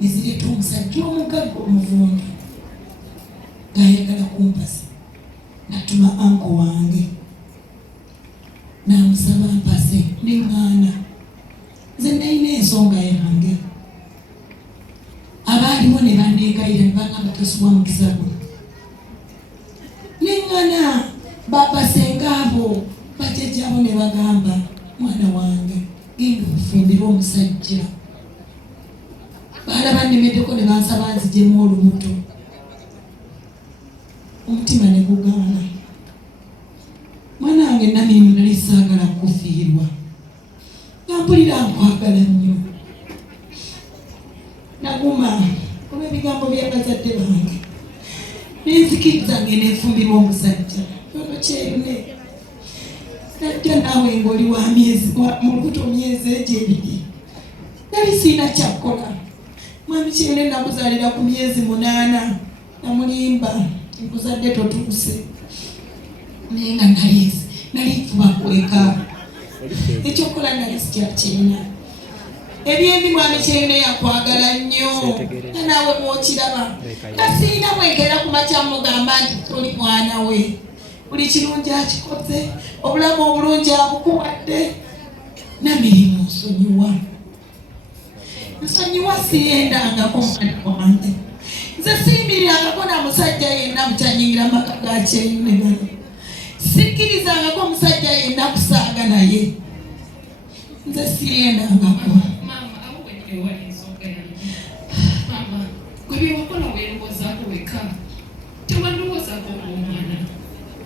Nizileta omusajja omugagga omuvundu ng'ayagala kumpasa. Natuma anko wange n'amusaba mpase n'eŋŋaana. Nze nalina ensonga yange. Abaaliwo ne banneegayira ne bagamba tosubwa mukisa gwe. N'eŋŋaana bapasenga abo bajjajjaabo ne bagamba mwana wange genda ofumbire omusajja. Balaba nnemeddeko ne bansaba nzijemu olubuto. Omutima ne gugaana. Mwana wange Namirimu nali saagala kufiirwa. Nampulira nkwagala nnyo. Naguma olw'ebigambo by'abazadde bange. Nenzikiriza ngenda enfumbirwa omusajja. Ono kyerune. Najja naawe ng'oli wa mu lubuto myezi egyo ebiri. Nali siina kyakkola. Mwami Kyerune nakuzaalira ku myezi 8. Namulimba nkuzadde totuuse. Naye nga nali nfuba kweka. Ekyokola nali sikyakirina. Ebyembi Mwami Kyerune yakwagala nnyo. Naawe mwokiraba. Nasiina mwegera ku makya mugamba nti toli mwana we. Buli kirungi akikoze. Obulamu obulungi abukuwadde. Namirimu nsonyiwa. Nsonyiwa siyendangako mwana wange. Nze siyimirangako na musajja yenna butanyingira maka ga Kyerune gano. Sikkirizangako omusajja yenna kusaaga naye. Nze siyendangako. Mama, abo wenyewe wali ensonga yange. Mama, gwe byewakola weerowoozaako weka. Tewandowoozaako ng'omwana.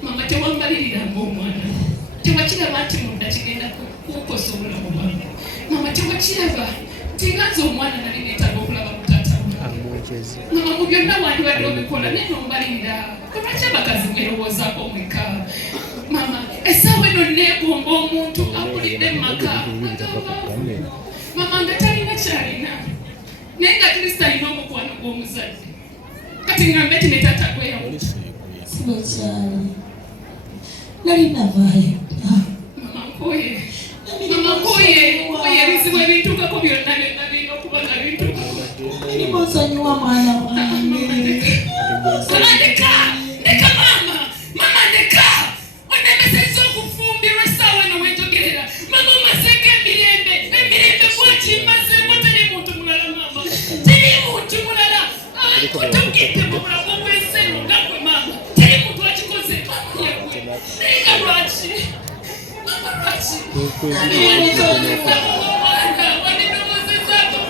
Mama, tewambalirira ng'omwana. Tewakiraba nti munda kigenda kukosa obulamu bwange. Mama, tewakiraba tinga nze omwana nali neetaaga okulaba mu taata we. Mama, mu byonna wandibadde obikola naye n'ombalirira. Lwaki abakazi mwerowoozaako mweka? Mama, essaawa eno neegomba omuntu akulidde mu maka. Mama, nga talina kyalina. Naye nga Kristo alina omukwano gw'omuzadde. Kati ngambe ti ne taata gwe yamuta. Sibo kyali. Nali navaayo. Mama, nkoye. Mama, nkoye ebizibu ebintuukako byonna byonna birina okuba nga bintuukako. Namirimu nsonyiwa mwana wange. Mama, ndeka mama. Mama, ndeka. Onemesezza okufumbirwa essaawa eno wenjogerera. Mama, omazeeko emirembe bwakimazeeko teri muntu mulala mama. Teri muntu mulala. Kutugidde mu bulamu bw'ensi eno nga gwe mama. Teri muntu akikoze mama yagwe. Naye nga lwaki? Mama, lwaki? Wandinowoozezaako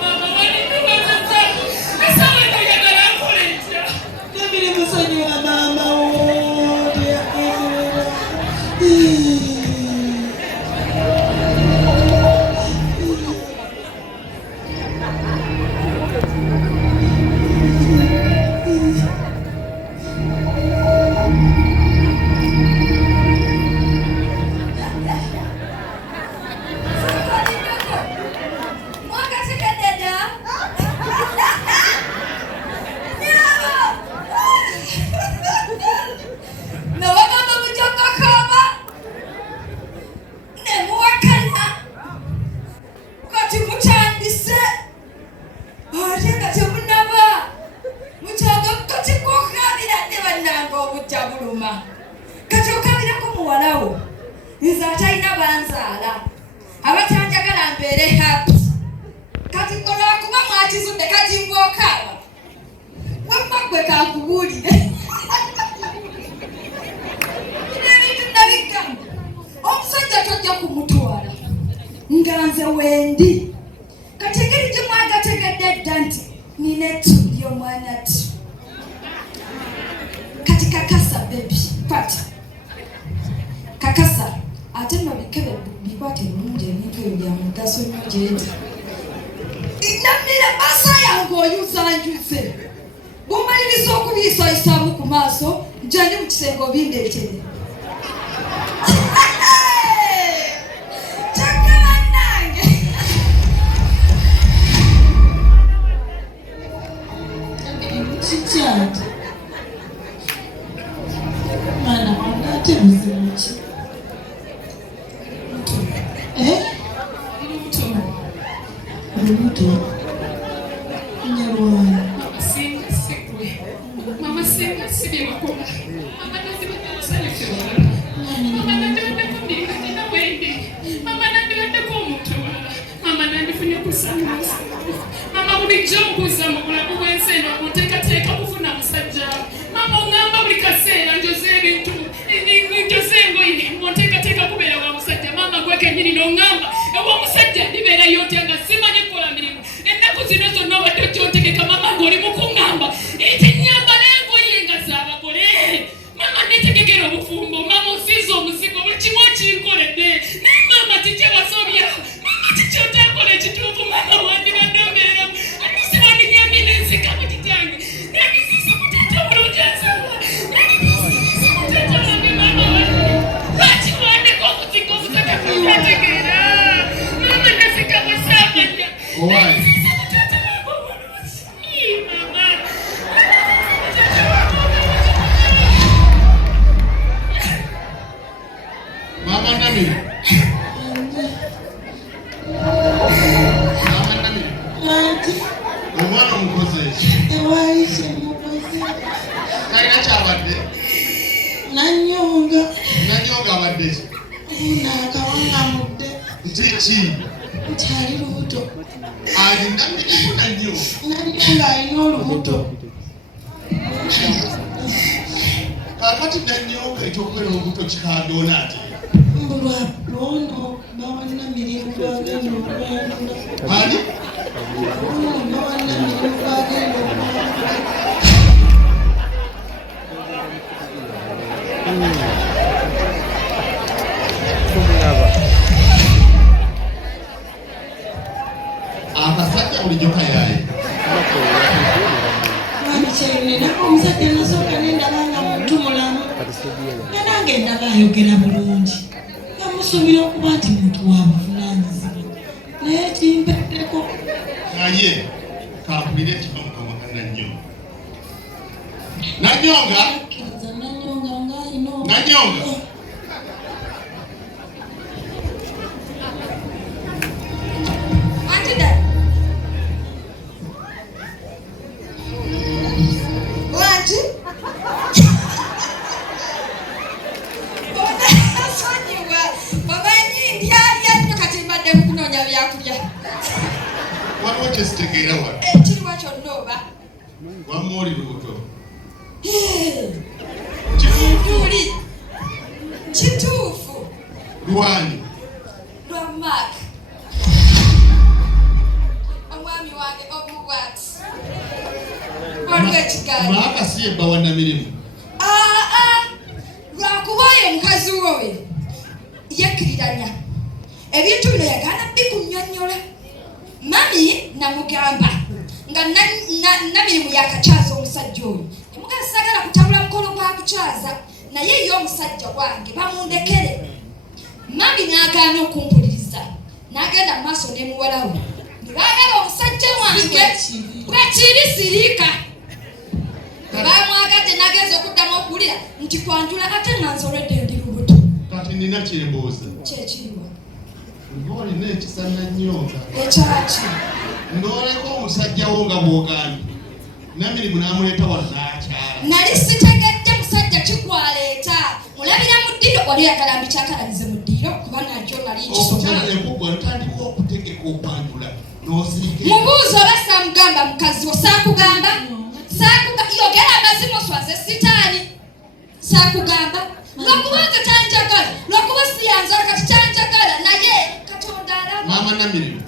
mama, wandinowoozezaako. Essaawa eno oyagala nkole ntya? Namirimu nsonyiwa maama wo. Omusajja tojja kumutwala nga nze wendi. Kati engeri gye mwagategedde dda nti nina ettu ly'omwana tu. Kati kakasa bebi kwata. Kakasa ate nno bikebe bikwate bulungi ebintu ebyo bya mugaso nnyo gyedi. Namira masa yange oyuzanjuze. Bw'omaliriza okubiyisaayisaamu ku maaso njani mu kisenge obindeetere. Child. Mwana wange ate muzibu ki? Lubuto. Mama singa sibi wakola. Mama nasiba kusali kwa. Mama nandibadde kumbinga tina wendi. Mama nandibadde kumutola. Mama nandifunye kusanga. Mama bulijjo mbuuza mu bulamu bw'ensi okuteekateeka kufuna musajja. Mama ongamba buli kaseera njoze ebintu. Njoze engoye muteekateeka kubeera wa musajja. Mama gwe kennyini n'ongamba ewa musajja ndibeera yotya nga simanyi kukola mirimu. Ennaku zino zonna obadde okyotegeka mama ng'oli mu kuŋŋamba. Nyambala engoye nga z'abagole. Mama netegekera obufumbo. Mama osiiza omuzigo buli kimu okinkoledde. Naye mama kiki wasobya? Mama kiki otakola ekituufu? Mama wandibadde obeeramu. Anisiba ndinyambye n'ensika mu kitange. Nandisiisa ku taata bulungi ansaba. Nandisiisa ku taata wange mama wange. Lwaki wandeka omuzigo obutaka kugategeera? Mama nasika musaamanya. Nandisiisa ku taata wange omulungi. Mama. Mama Nami. Mama Nami. Omwana omukoze ki? Ewaayise mukoze. Kalina kyabadde? Nanyonga. Nanyonga abadde ki? Naakawangamudde. Nti ki? Nkyali lubuto. Alina nnyo nanyo. Nanyonga alina olubuto. Kakati nanyonga ekyokubeera olubuto kikadoona ate. Mbulwa lwono bawana mirimu gwagenda okwendula. Ani? Lwono bawana mirimu gwagenda okwendula. Akasajja bulijjo kayaaye. Nako omusajja nasooka nendaba nga muntu mulamu. Nga nange ndaba ayogera bulungi. Namusuubira okuba nti muntu wa buvunaanyizibwa. Naye kimpeddeko. Naye kampulire ekiva mu kamwa ka Nanyonga. Nanyonga? Nanyonga ng'alina Nanyonga? Waliwo kyesitegeera wano. Ekiriwa kyonna oba. Wamma oli lubuto. Tuli. Kituufu. Lwani? Lwa Mark. Omwami wange omuwaati. Waliwo ekigaali. Maaka si yebba wa Namirimu. Lwakuba oyo mukazi wowe yekkiriranya. Ebintu bino yagaana bikunnyonnyola. Mami namugamba nga Namirimu yakakyaza omusajja oyo. Emugamba sagala kutabula mukolo gwa kukyaza naye ye omusajja wange bamundekere. Mami n'agaana okumpuliriza. N'agenda mu maaso ne muwala we. Baagala omusajja wange bwekiri siriika. Bamwagadde n'agenza okuddamu okuwulira nti kwantula ate nga nzolwedde ndi lubuto. Kati nina kyembooza. Kyekiriwa. Ng'olina ekisa Nanyonga. Ekyaki. Ng'oleka omusajja wo nga bw'ogambye. Namirimu n'amuleeta wano n'akyala. Nali sitegedde musajja kikwaleeta. Mulabira mu ddiiro wali oyagala mbikyakalabize mu ddiiro kuba najjo nali Okukyala nkisobola. empugwa ntandika okutegeka okwanjula n'osirika. Mubuuzo oba saamugamba mukazi wo saakugamba? Yogera amazima oswaze sitaani. Saakugamba? Lwakubanga tanjagala, lwakuba siyanza kati tanjagala naye Katonda alaba. Maama Namirimu,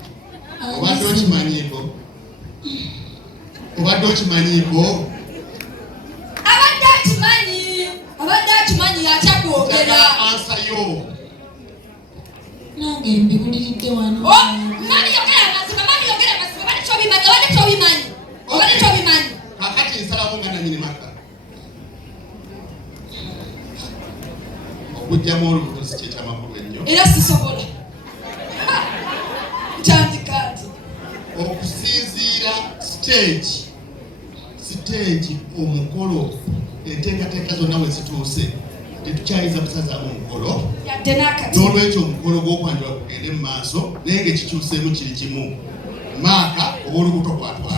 obadde okimanyiiko? Obadde okimanyiiko? Abadde akimanyi atya kwogera. Ansayo. Nange mbibuliridde wano. Mami yogera amazima, obadde kyobimanyi. Kakati nsalawo nga nannyini maka. Okugyamu olubuto si kyekyamakulu ennyo. Era sisobola. Ntandika nti. Okusinziira stage omukolo enteekateeka zonna we zituuse tetukyayinza busazaamu omukolo. Yadde n'akati. N'olwekyo omukolo gw'okwanjula kugende mu maaso naye ng'ekikyuseemu kiri kimu. Maaka oba olubuto kwatwala.